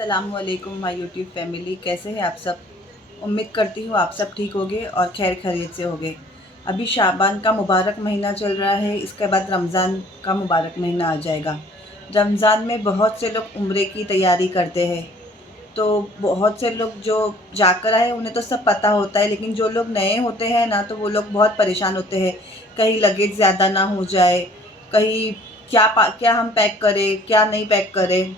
अस्सलामुअलैकुम my YouTube family, कैसे हैं आप सब। उम्मीद करती हूँ आप सब ठीक होगे और खैर खैरियत से होगे। अभी शाबान का मुबारक महीना चल रहा है, इसके बाद रमज़ान का मुबारक महीना आ जाएगा। रमज़ान में बहुत से लोग उम्रे की तैयारी करते हैं, तो बहुत से लोग जो जाकर आए उन्हें तो सब पता होता है, लेकिन जो लोग नए होते हैं ना, तो वो लोग बहुत परेशान होते हैं। कहीं लगेज ज़्यादा ना हो जाए, कहीं क्या हम पैक करें, क्या नहीं पैक करें।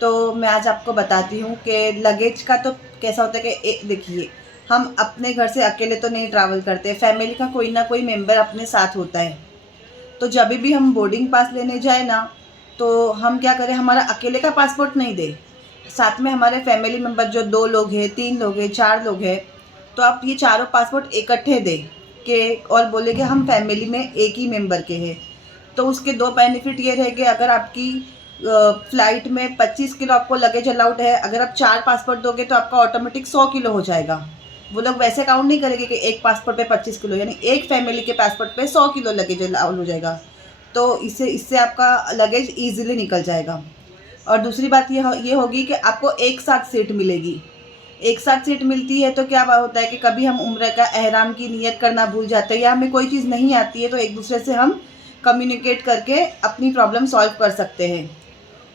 तो मैं आज आपको बताती हूँ कि लगेज का तो कैसा होता है कि देखिए, हम अपने घर से अकेले तो नहीं ट्रैवल करते, फैमिली का कोई ना कोई मेंबर अपने साथ होता है। तो जब भी हम बोर्डिंग पास लेने जाए ना, तो हम क्या करें, हमारा अकेले का पासपोर्ट नहीं दे, साथ में हमारे फैमिली मेंबर जो 2 लोग हैं, 3 लोग हैं, 4 लोग हैं, तो आप ये चारों पासपोर्ट इकट्ठे दें कि और बोले कि हम फैमिली में एक ही मेंबर के हैं। तो उसके 2 बेनिफिट ये रहे कि अगर आपकी फ़्लाइट में 25 किलो आपको लगेज अलाउड है, अगर आप 4 पासपोर्ट दोगे तो आपका ऑटोमेटिक 100 किलो हो जाएगा। वो लोग वैसे काउंट नहीं करेंगे कि एक पासपोर्ट पे 25 किलो, यानी एक फैमिली के पासपोर्ट पे 100 किलो लगेज अलाउड हो जाएगा। तो इससे इससे आपका लगेज ईज़िली निकल जाएगा। और दूसरी बात ये होगी कि आपको एक साथ सीट मिलेगी। एक साथ सीट मिलती है तो क्या होता है कि कभी हम उम्र का एहराम की नियत करना भूल जाते हैं या हमें कोई चीज़ नहीं आती है, तो एक दूसरे से हम कम्युनिकेट करके अपनी प्रॉब्लम सॉल्व कर सकते हैं।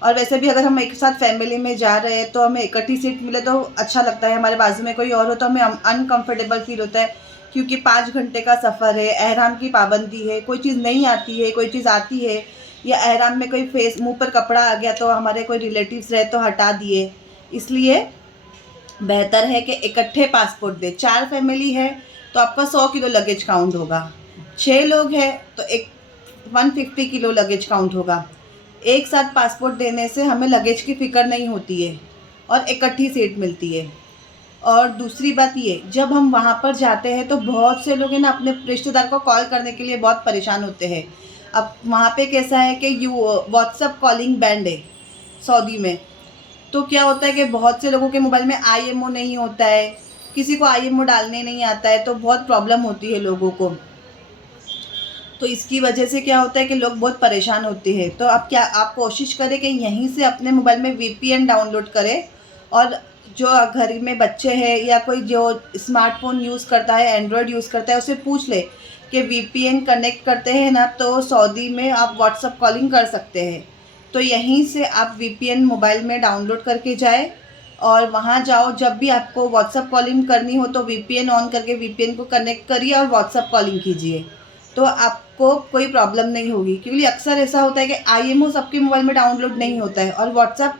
और वैसे भी अगर हम एक साथ फैमिली में जा रहे हैं तो हमें इकट्ठी सीट मिले तो अच्छा लगता है। हमारे बाजू में कोई और हो तो हमें अनकंफर्टेबल फील होता है, क्योंकि 5 घंटे का सफ़र है, एहराम की पाबंदी है, कोई चीज़ नहीं आती है, कोई चीज़ आती है, या एहराम में कोई फेस मुंह पर कपड़ा आ गया तो हमारे कोई रिलेटिव्स रहे तो हटा दिए। इसलिए बेहतर है कि इकट्ठे पासपोर्ट दे। 4 फैमिली है तो आपका 100 किलो लगेज काउंट होगा, 6 लोग हैं तो 150 किलो लगेज काउंट होगा। एक साथ पासपोर्ट देने से हमें लगेज की फ़िक्र नहीं होती है और इकट्ठी सीट मिलती है। और दूसरी बात ये, जब हम वहाँ पर जाते हैं तो बहुत से लोग हैं ना, अपने रिश्तेदार को कॉल करने के लिए बहुत परेशान होते हैं। अब वहाँ पे कैसा है कि व्हाट्सएप कॉलिंग बैंड है सऊदी में। तो क्या होता है कि बहुत से लोगों के मोबाइल में आईएमओ नहीं होता है, किसी को आईएमओ डालने नहीं आता है, तो बहुत प्रॉब्लम होती है लोगों को। तो इसकी वजह से क्या होता है कि लोग बहुत परेशान होते हैं। तो आप कोशिश करें कि यहीं से अपने मोबाइल में वीपीएन डाउनलोड करें, और जो घर में बच्चे हैं या कोई जो स्मार्टफ़ोन यूज़ करता है, एंड्रॉयड यूज़ करता है, उससे पूछ ले कि वीपीएन कनेक्ट करते हैं ना, तो सऊदी में आप व्हाट्सएप कॉलिंग कर सकते हैं। तो यहीं से आप वीपीएन मोबाइल में डाउनलोड करके जाए और वहाँ जाओ, जब भी आपको व्हाट्सएप कॉलिंग करनी हो तो वीपीएन ऑन करके वीपीएन को कनेक्ट करिए और व्हाट्सएप कॉलिंग कीजिए, तो आपको कोई प्रॉब्लम नहीं होगी। क्योंकि अक्सर ऐसा होता है कि आईएमओ सबके मोबाइल में डाउनलोड नहीं होता है और व्हाट्सएप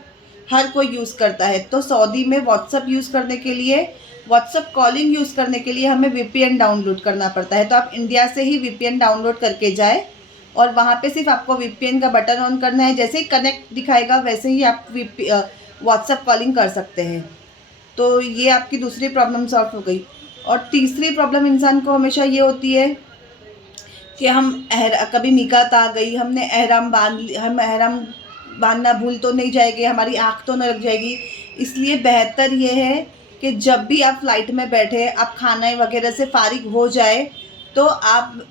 हर कोई यूज़ करता है। तो सऊदी में व्हाट्सएप यूज़ करने के लिए, व्हाट्सएप कॉलिंग यूज़ करने के लिए हमें वीपीएन डाउनलोड करना पड़ता है। तो आप इंडिया से ही वीपीएन डाउनलोड करके जाए और वहाँ पे सिर्फ आपको वीपीएन का बटन ऑन करना है। जैसे ही कनेक्ट दिखाएगा वैसे ही आप व्हाट्सएप कॉलिंग कर सकते हैं। तो ये आपकी दूसरी प्रॉब्लम सॉल्व हो गई। और तीसरी प्रॉब्लम इंसान को हमेशा ये होती है कि कभी मीकात आ गई, हमने हम एहराम बांधना भूल तो नहीं जाएंगे, हमारी आँख तो न लग जाएगी। इसलिए बेहतर ये है कि जब भी आप फ़्लाइट में बैठे, आप खाना वगैरह से फ़ारिग हो जाए तो आप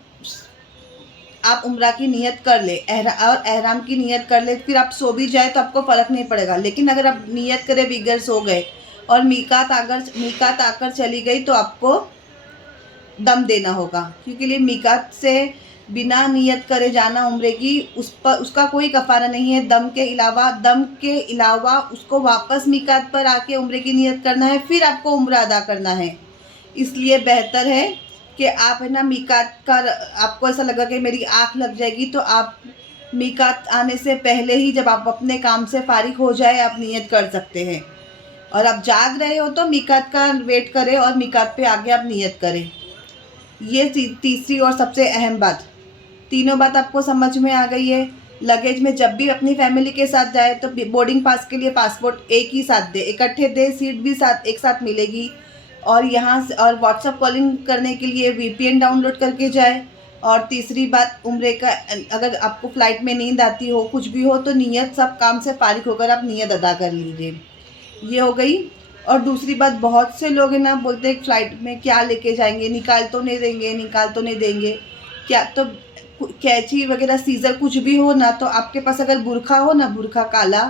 उम्रा की नियत कर ले, और एहराम की नियत कर ले, फिर आप सो भी जाए तो आपको फ़र्क नहीं पड़ेगा। लेकिन अगर आप नियत करे बिगर सो गए और मीकात आकर चली गई तो आपको दम देना होगा, क्योंकि लिए मीकात से बिना नियत करे जाना उम्रे की, उसका कोई कफ़ारा नहीं है। दम के अलावा उसको वापस मीकात पर आके उम्रे की नियत करना है, फिर आपको उम्रा अदा करना है। इसलिए बेहतर है कि आप है ना, मीकात का आपको ऐसा लगा कि मेरी आँख लग जाएगी, तो आप मीकात आने से पहले ही, जब आप अपने काम से फ़ारिग हो जाए, आप नियत कर सकते हैं। और आप जाग रहे हो तो मीकात का वेट करें और मीकात पे आके आप नियत करें। ये तीसरी और सबसे अहम बात। तीनों बात आपको समझ में आ गई है। लगेज में जब भी अपनी फैमिली के साथ जाए तो बोर्डिंग पास के लिए पासपोर्ट एक ही साथ दे, इकट्ठे दे, सीट भी एक साथ मिलेगी। और यहाँ से और व्हाट्सएप कॉलिंग करने के लिए वीपीएन डाउनलोड करके जाए। और तीसरी बात, उम्रे का अगर आपको फ़्लाइट में नींद आती हो, कुछ भी हो, तो नियत, सब काम से फ़ारिग होकर आप नियत अदा कर लीजिए। ये हो गई। और दूसरी बात, बहुत से लोग हैं ना, बोलते हैं फ़्लाइट में क्या लेके जाएंगे, निकाल तो नहीं देंगे क्या। तो कैंची वगैरह, सीज़र, कुछ भी हो ना, तो आपके पास अगर बुरखा हो ना, बुरखा काला,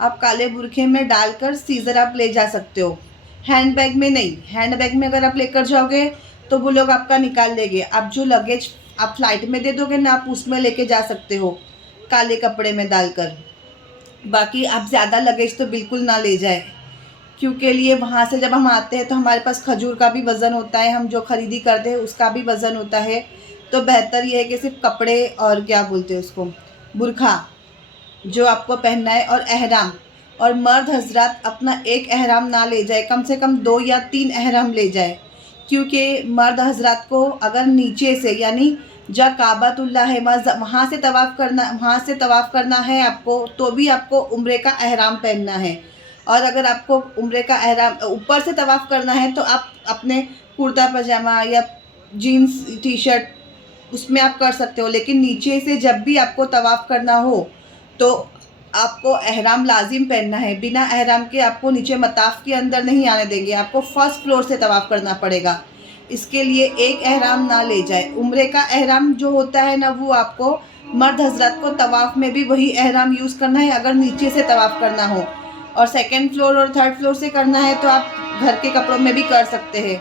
आप काले बुरखे में डालकर सीज़र आप ले जा सकते हो, हैंडबैग में नहीं। हैंडबैग में अगर आप लेकर जाओगे तो वो लोग आपका निकाल लेंगे। आप जो लगेज आप फ्लाइट में दे दोगे ना, आप उसमें लेके जा सकते हो काले कपड़े में डालकर। बाकी आप ज़्यादा लगेज तो बिल्कुल ना ले जाए, क्योंकि लिए वहाँ से जब हम आते हैं तो हमारे पास खजूर का भी वज़न होता है, हम जो खरीदी करते हैं उसका भी वज़न होता है। तो बेहतर ये है कि सिर्फ कपड़े और क्या बोलते हैं उसको, बुरखा जो आपको पहनना है और एहराम, और मर्द हजरात अपना एक एहराम ना ले जाए, कम से कम 2 या 3 एहराम ले जाए। क्योंकि मर्द हजरात को अगर नीचे से यानी जहाँ काबातुल्ला है वहाँ से तवाफ़ करना है आपको, तो भी आपको उम्रे का एहराम पहनना है। और अगर आपको उम्रे का एहराम ऊपर से तवाफ़ करना है तो आप अपने कुर्ता पजामा या जीन्स टी शर्ट उसमें आप कर सकते हो, लेकिन नीचे से जब भी आपको तवाफ़ करना हो तो आपको एहराम लाजिम पहनना है। बिना एहराम के आपको नीचे मताफ़ के अंदर नहीं आने देंगे, आपको फर्स्ट फ्लोर से तवाफ़ करना पड़ेगा। इसके लिए एक एहराम ना ले जाए। उम्रे का एहराम जो होता है ना, वो आपको मर्द हजरत को तवाफ़ में भी वही एहराम यूज़ करना है अगर नीचे से तवाफ़ करना हो, और सेकंड फ्लोर और थर्ड फ्लोर से करना है तो आप घर के कपड़ों में भी कर सकते हैं।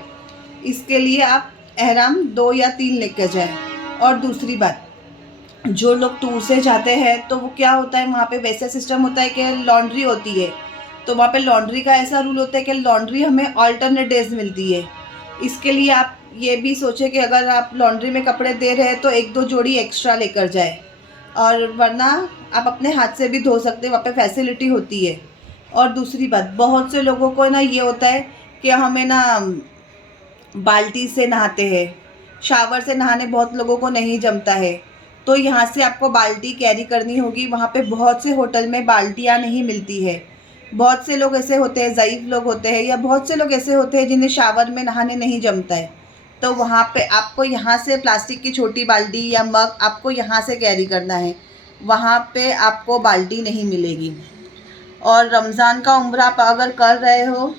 इसके लिए आप एहराम 2 या 3 लेकर जाएं। और दूसरी बात, जो लोग टूर से जाते हैं तो वो क्या होता है, वहाँ पे वैसा सिस्टम होता है कि लॉन्ड्री होती है। तो वहाँ पे लॉन्ड्री का ऐसा रूल होता है कि लॉन्ड्री हमें ऑल्टरनेट डेज मिलती है। इसके लिए आप ये भी सोचें कि अगर आप लॉन्ड्री में कपड़े दे रहे हैं तो 1-2 जोड़ी एक्स्ट्रा लेकर जाए, और वरना आप अपने हाथ से भी धो सकते हैं, वहाँ पे फैसिलिटी होती है। और दूसरी बात, बहुत से लोगों को ना ये होता है कि हमें ना बाल्टी से नहाते हैं, शावर से नहाने बहुत लोगों को नहीं जमता है, तो यहाँ से आपको बाल्टी कैरी करनी होगी। वहाँ पे बहुत से होटल में बाल्टियाँ नहीं मिलती है। बहुत से लोग ऐसे होते हैं, ज़ईफ़ लोग होते हैं, या बहुत से लोग ऐसे होते हैं जिन्हें शावर में नहाने नहीं जमता है, तो वहाँ पे आपको यहाँ से प्लास्टिक की छोटी बाल्टी या मग आपको यहाँ से कैरी करना है, वहाँ पे आपको बाल्टी नहीं मिलेगी। और रमज़ान का उम्रा आप अगर कर रहे हो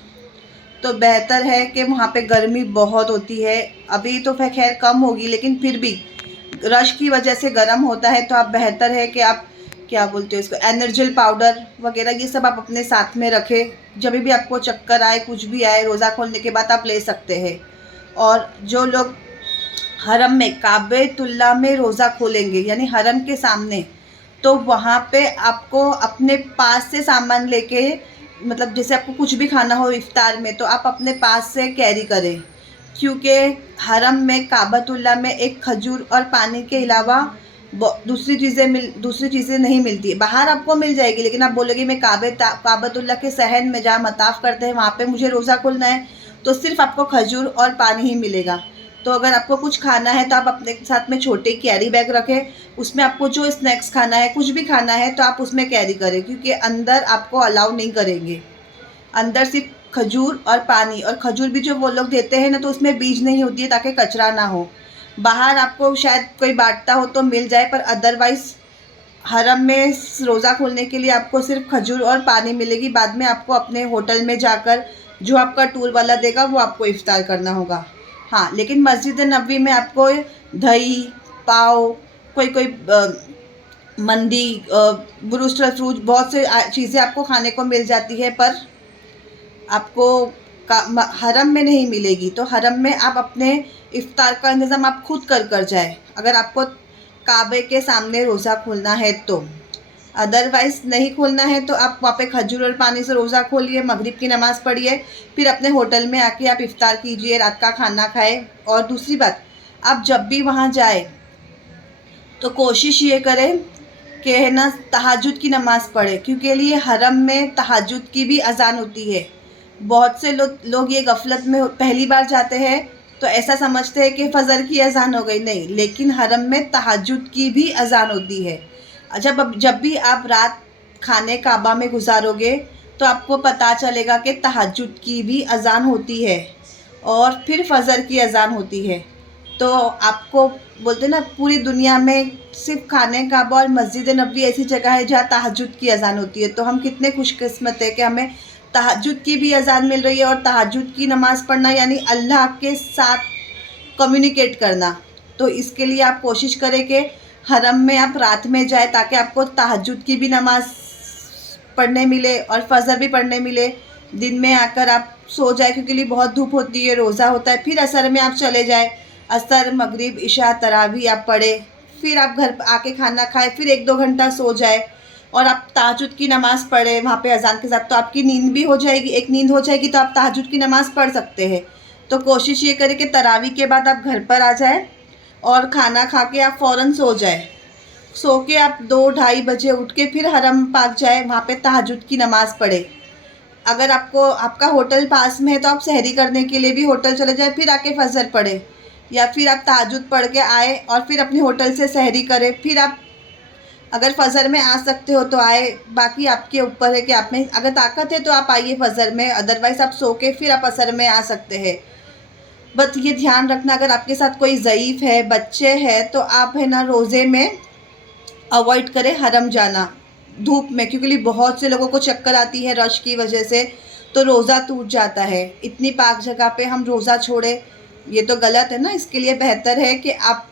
तो बेहतर है कि वहाँ पे गर्मी बहुत होती है। अभी तो खैर कम होगी, लेकिन फिर भी रश की वजह से गर्म होता है। तो आप बेहतर है कि आप क्या बोलते हैं इसको, एनर्जिल पाउडर वगैरह ये सब आप अपने साथ में रखें। जब भी आपको चक्कर आए, कुछ भी आए, रोज़ा खोलने के बाद आप ले सकते हैं। और जो लोग हरम में काबेतुल्ला में रोज़ा खोलेंगे यानी हरम के सामने, तो वहाँ पे आपको अपने पास से सामान लेके, मतलब जैसे आपको कुछ भी खाना हो इफ्तार में, तो आप अपने पास से कैरी करें। क्योंकि हरम में काबतुल्ला में एक खजूर और पानी के अलावा दूसरी चीज़ें नहीं मिलती। बाहर आपको मिल जाएगी, लेकिन आप बोलोगे मैं काबतुल्ला के सहन में जहाँ मताफ़ करते हैं वहाँ पे मुझे रोज़ा खोलना है, तो सिर्फ़ आपको खजूर और पानी ही मिलेगा। तो अगर आपको कुछ खाना है तो आप अपने साथ में छोटे कैरी बैग रखें, उसमें आपको जो स्नैक्स खाना है, कुछ भी खाना है तो आप उसमें कैरी करें, क्योंकि अंदर आपको अलाउ नहीं करेंगे। अंदर सिर्फ खजूर और पानी, और खजूर भी जो वो लोग देते हैं ना, तो उसमें बीज नहीं होती है ताकि कचरा ना हो। बाहर आपको शायद कोई बांटता हो तो मिल जाए, पर अदरवाइज़ हरम में रोज़ा खोलने के लिए आपको सिर्फ खजूर और पानी मिलेगी। बाद में आपको अपने होटल में जाकर जो आपका टूर वाला देगा वो आपको इफ्तार करना होगा। हाँ, लेकिन मस्जिद नबवी में आपको दही, पाव, कोई मंदी, ब्रूस्ट फ्रूट, बहुत से चीज़ें आपको खाने को मिल जाती है, पर आपको हरम में नहीं मिलेगी। तो हरम में आप अपने इफ्तार का इंतज़ाम आप खुद कर जाए, अगर आपको काबे के सामने रोज़ा खोलना है तो। अदरवाइज़ नहीं खोलना है तो आप वहाँ पे खजूर और पानी से रोज़ा खोलिए, मगरिब की नमाज़ पढ़िए, फिर अपने होटल में आके आप इफ्तार कीजिए, रात का खाना खाएँ। और दूसरी बात, आप जब भी वहाँ जाए तो कोशिश ये करें कि है ना तहज्जुद की नमाज़ पढ़े, क्योंकि लिए हरम में तहज्जुद की भी अज़ान होती है। बहुत से लोग ये गफलत में पहली बार जाते हैं तो ऐसा समझते हैं कि फ़जर की अज़ान हो गई, नहीं, लेकिन हरम में तहज्जुद की भी अज़ान होती है। जब भी आप रात खाने काबा में गुजारोगे तो आपको पता चलेगा कि तहज्जुद की भी अज़ान होती है और फिर फ़जर की अज़ान होती है। तो आपको बोलते ना, पूरी दुनिया में सिर्फ खाने काबा और मस्जिद नबवी ऐसी जगह है जहाँ तहज्जुद की अज़ान होती है। तो हम कितने खुशकिस्मत है कि हमें तहज्जुद की भी अज़ान मिल रही है, और तहज्जुद की नमाज़ पढ़ना यानी अल्लाह के साथ कम्युनिकेट करना। तो इसके लिए आप कोशिश करें कि हरम में आप रात में जाए, ताकि आपको तहज्जुद की भी नमाज़ पढ़ने मिले और फजर भी पढ़ने मिले। दिन में आकर आप सो जाए क्योंकि बहुत धूप होती है, रोज़ा होता है। फिर असर में आप चले जाए, असर, मगरिब, इशा, तरावी आप पढ़े, फिर आप घर आके खाना खाए, फिर 1-2 घंटा सो जाए और आप तहज्जुद की नमाज़ पढ़े वहाँ पे अज़ान के साथ, तो आपकी नींद भी हो जाएगी। एक नींद हो जाएगी तो आप तहज्जुद की नमाज़ पढ़ सकते हैं। तो कोशिश ये करें कि तरावी के बाद आप घर पर आ जाए और खाना खा के आप फ़ौरन सो जाए। सो के आप 2-2:30 बजे उठ के फिर हरम पाक जाए, वहाँ पे तहज्जुद की नमाज़ पढ़े। अगर आपको आपका होटल पास में है तो आप सहरी करने के लिए भी होटल चले जाए, फिर आके फजर पढ़े, या फिर आप तहज्जुद पढ़ के आए और फिर अपने होटल से सहरी करें। फिर आप अगर फजर में आ सकते हो तो आए, बाकी आपके ऊपर है कि आप में अगर ताकत है तो आप आइए फजर में, अदरवाइज़ आप सो के फिर आप असर में आ सकते हैं। बट ये ध्यान रखना, अगर आपके साथ कोई ज़ईफ़ है, बच्चे हैं, तो आप है ना रोज़े में अवॉइड करें हरम जाना धूप में, क्योंकि बहुत से लोगों को चक्कर आती है रश की वजह से, तो रोज़ा टूट जाता है। इतनी पाक जगह पे हम रोज़ा छोड़े, ये तो गलत है ना। इसके लिए बेहतर है कि आप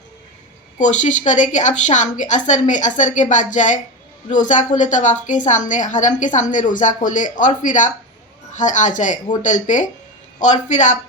कोशिश करें कि आप शाम के असर के बाद जाए, रोज़ा खोले, तवाफ़ के सामने, हरम के सामने रोज़ा खोले और फिर आप आ जाए होटल पे, और फिर आप